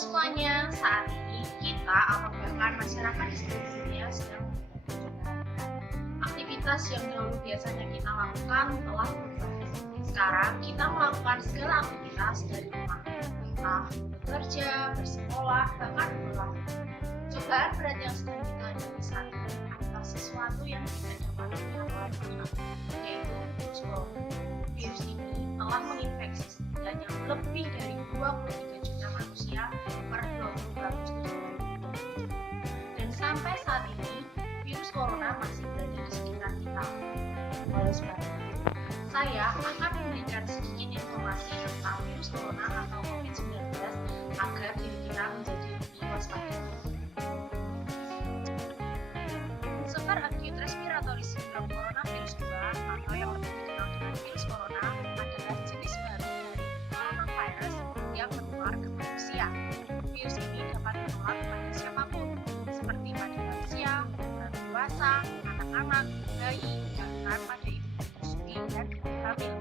semuanya, saat ini kita atau bahkan masyarakat di seluruh dunia sedang menjalankan aktivitas yang dahulu biasanya kita lakukan telah berubah. Sekarang kita melakukan segala aktivitas dari rumah, entah bekerja, bersekolah, bahkan berolahraga. Cobaan berat yang sedang kita hadapi saat ini adalah sesuatu yang tidak dapat kita lakukan, yaitu virus corona. Virus ini telah menginfeksi setidaknya lebih dari 23 juta manusia per 20 Agustus 2020. Dan sampai saat ini, virus corona masih berada di sekitar kita. Oleh sebab itu, saya akan memberikan sedikit informasi tentang virus corona atau COVID-19 agar diri kita menjadi lebih waspada. Super Acute Respiratory Syndrome Coronavirus 2 atau yang lebih dikenal dengan virus corona adalah jenis baru dari coronavirus yang menular ke manusia. Virus ini dapat menular pada siapapun, seperti pada lansia, orang dewasa, anak-anak, bayi, bahkan pada ibu menyusui dan hamil.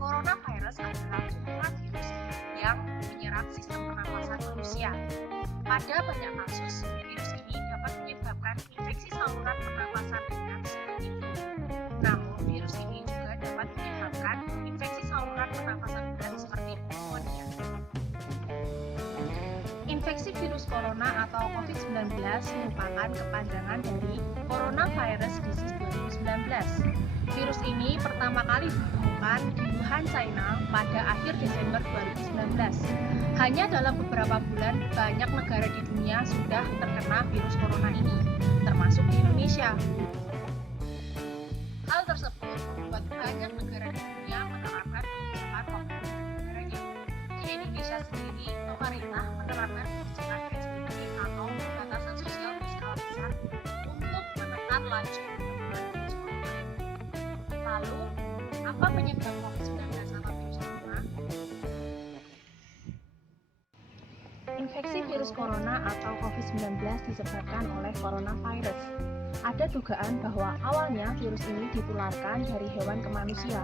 Coronavirus adalah kumpulan virus yang menyerang sistem pernapasan manusia. Pada banyak kasus, virus ini dapat menyebabkan infeksi saluran pernapasan ringan seperti flu. Namun, virus ini juga dapat menyebabkan infeksi saluran pernapasan berat seperti pneumonia. Infeksi virus corona atau COVID-19 merupakan kepanjangan dari Coronavirus Disease 2019. Virus ini pertama kali ditemukan di Wuhan, China pada akhir Desember 2019. Hanya dalam beberapa bulan, banyak negara di dunia sudah terkena virus corona ini, termasuk di Indonesia. Hal tersebut membuat banyak negara di dunia menerapkan kebijakan lockdown negaranya. Di Indonesia sendiri, pemerintah menerapkan kebijakan PSBB atau pembatasan sosial berskala besar untuk menekan laju penyebaran virus corona. Lalu, apa penyebab COVID-19 atau virus corona? Infeksi virus corona atau COVID-19 disebabkan oleh coronavirus. Ada dugaan bahwa awalnya virus ini ditularkan dari hewan ke manusia.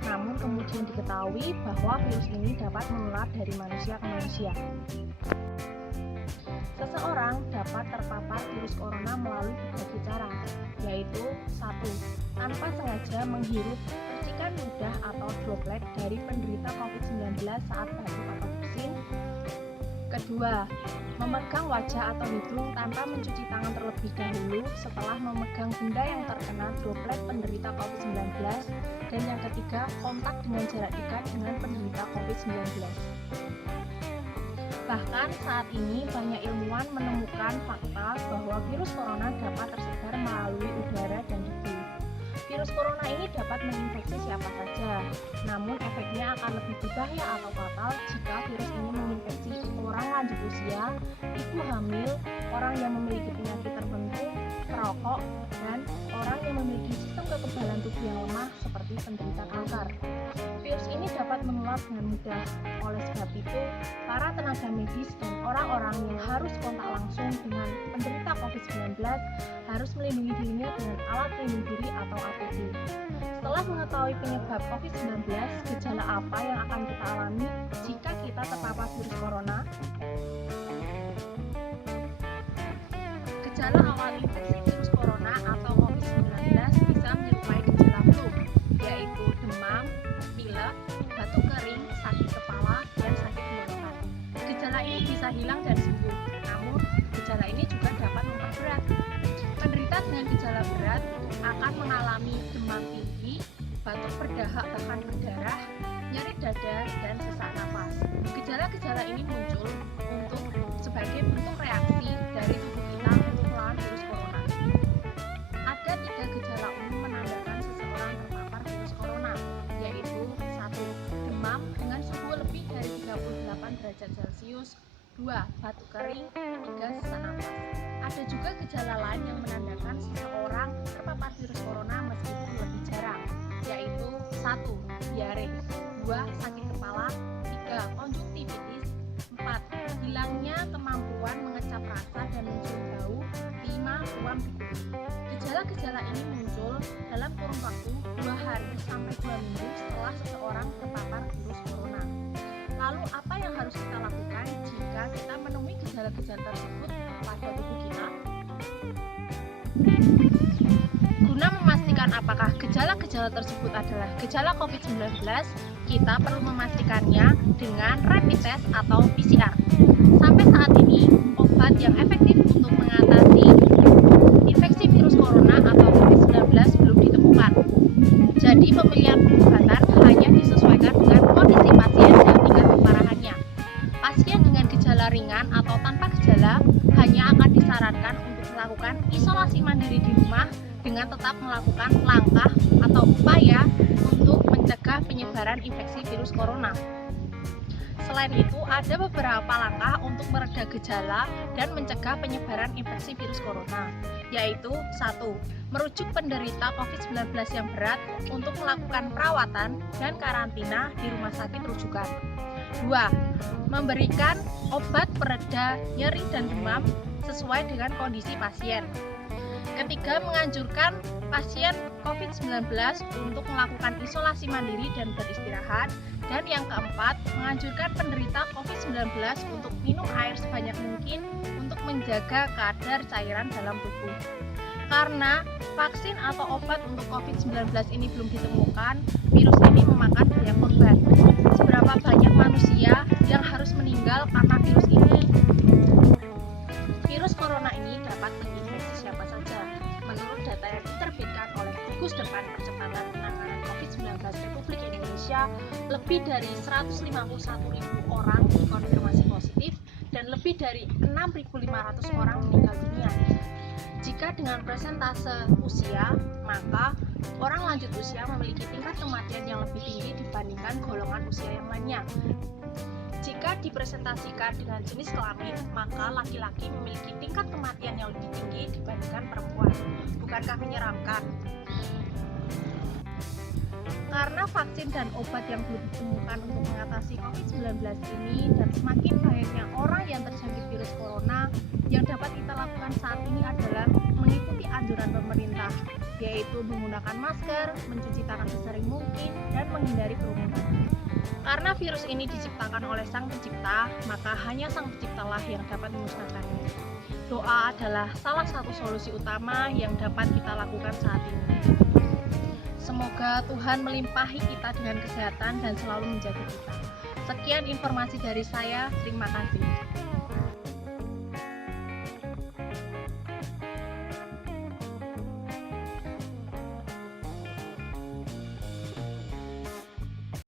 Namun kemudian diketahui bahwa virus ini dapat menular dari manusia ke manusia. Seseorang dapat terpapar virus corona melalui berbagai cara, yaitu 1. Tanpa sengaja menghirup percikan ludah atau droplet dari penderita COVID-19 saat batuk atau bersin. Kedua, memegang wajah atau hidung tanpa mencuci tangan terlebih dahulu setelah memegang benda yang terkena droplet penderita COVID-19. Dan yang ketiga, kontak dengan jarak dekat dengan penderita COVID-19. Bahkan saat ini banyak ilmuwan menemukan fakta bahwa virus corona dapat tersebar melalui udara dan debu. Virus corona ini dapat menginfeksi siapa saja, namun efeknya akan lebih berbahaya atau fatal jika virus ini menginfeksi orang lanjut usia, ibu hamil, orang yang memiliki penyakit tertentu, perokok, dan orang yang memiliki sistem kekebalan tubuh yang lemah seperti penderita kanker. Virus ini dapat menular dengan mudah. Oleh sebab itu, para tenaga medis dan orang-orang yang harus kontak langsung dengan penderita COVID-19 harus melindungi dirinya dengan alat pelindung diri atau APD. Setelah mengetahui penyebab COVID-19, gejala apa yang akan kita alami jika kita terpapar virus corona? Gejala awal infeksi virus corona atau COVID-19 bisa menyerupai gejala flu, yaitu demam, pilek, batuk kering, sakit kepala, dan sakit tenggorokan. Gejala ini bisa hilang dan sembuh, namun gejala ini juga dapat memperberat. Penderita dengan gejala berat akan mengalami demam tinggi, batuk berdahak bahkan berdarah, nyeri dada, dan sesak napas. Gejala-gejala ini muncul sebagai bentuk reaksi dari tubuh kita untuk melawan virus corona. Ada 3 gejala umum menandakan seseorang terpapar virus corona, yaitu 1. Demam dengan suhu lebih dari 38 derajat Celcius, 2. Batuk kering, 3. Sesak napas. Ada juga gejala lain yang menandakan seseorang terpapar virus corona meskipun lebih jarang, yaitu 1. Diare, 2. Sakit kepala, 3. Konjungtivitis, 4. Hilangnya kemampuan mengecap rasa dan mencium bau, 5. Ruam di kulit. Gejala-gejala ini muncul dalam kurun waktu 2 hari sampai 2 minggu setelah seseorang terpapar virus corona. Lalu apa yang harus kita lakukan jika kita gejala-gejala tersebut pada tubuh kita? Guna memastikan apakah gejala-gejala tersebut adalah gejala COVID-19, kita perlu memastikannya dengan rapid test atau PCR. Sampai saat ini, obat yang efektif untuk mengatasi infeksi virus corona atau COVID-19 belum ditemukan. Jadi, pemilihan pengobatan hanya disesuaikan dengan kondisi pasien dan tingkat keparahannya. Pasien dengan gejala ringan atau tanpa gejala hanya akan disarankan untuk melakukan isolasi mandiri di rumah dengan tetap melakukan langkah atau upaya untuk mencegah penyebaran infeksi virus corona. Selain itu, ada beberapa langkah untuk mereda gejala dan mencegah penyebaran infeksi virus corona, yaitu 1. Merujuk penderita COVID-19 yang berat untuk melakukan perawatan dan karantina di rumah sakit rujukan. 2. Memberikan obat pereda nyeri dan demam sesuai dengan kondisi pasien. Ketiga, menganjurkan pasien COVID-19 untuk melakukan isolasi mandiri dan beristirahat. Dan yang keempat, menganjurkan penderita COVID-19 untuk minum air sebanyak mungkin untuk menjaga kadar cairan dalam tubuh. Karena vaksin atau obat untuk COVID-19 ini belum ditemukan, virus ini memakan banyak korban. Seberapa banyak manusia yang harus meninggal karena virus ini? Virus corona ini dapat menginfeksi siapa saja. Menurut data yang diterbitkan oleh Gugus Depan Percepatan Penanganan COVID-19 Republik Indonesia, lebih dari 151.000 orang dikonfirmasi positif dan lebih dari 6.500 orang meninggal dunia. Jika dengan persentase usia, maka orang lanjut usia memiliki tingkat kematian yang lebih tinggi dibandingkan golongan usia yang lainnya. Jika dipresentasikan dengan jenis kelamin, maka laki-laki memiliki tingkat kematian yang lebih tinggi dibandingkan perempuan. Bukankah menyeramkan? Karena vaksin dan obat yang belum ditemukan untuk mengatasi COVID-19 ini dan semakin banyaknya orang yang terjangkit virus corona, yang dapat kita lakukan saat ini adalah mengikuti anjuran pemerintah, yaitu menggunakan masker, mencuci tangan sesering mungkin, dan menghindari kerumunan. Karena virus ini diciptakan oleh Sang Pencipta, maka hanya Sang Penciptalah yang dapat memusnahkannya. Doa adalah salah satu solusi utama yang dapat kita lakukan saat ini. Semoga Tuhan melimpahi kita dengan kesehatan dan selalu menjaga kita. Sekian informasi dari saya, terima kasih.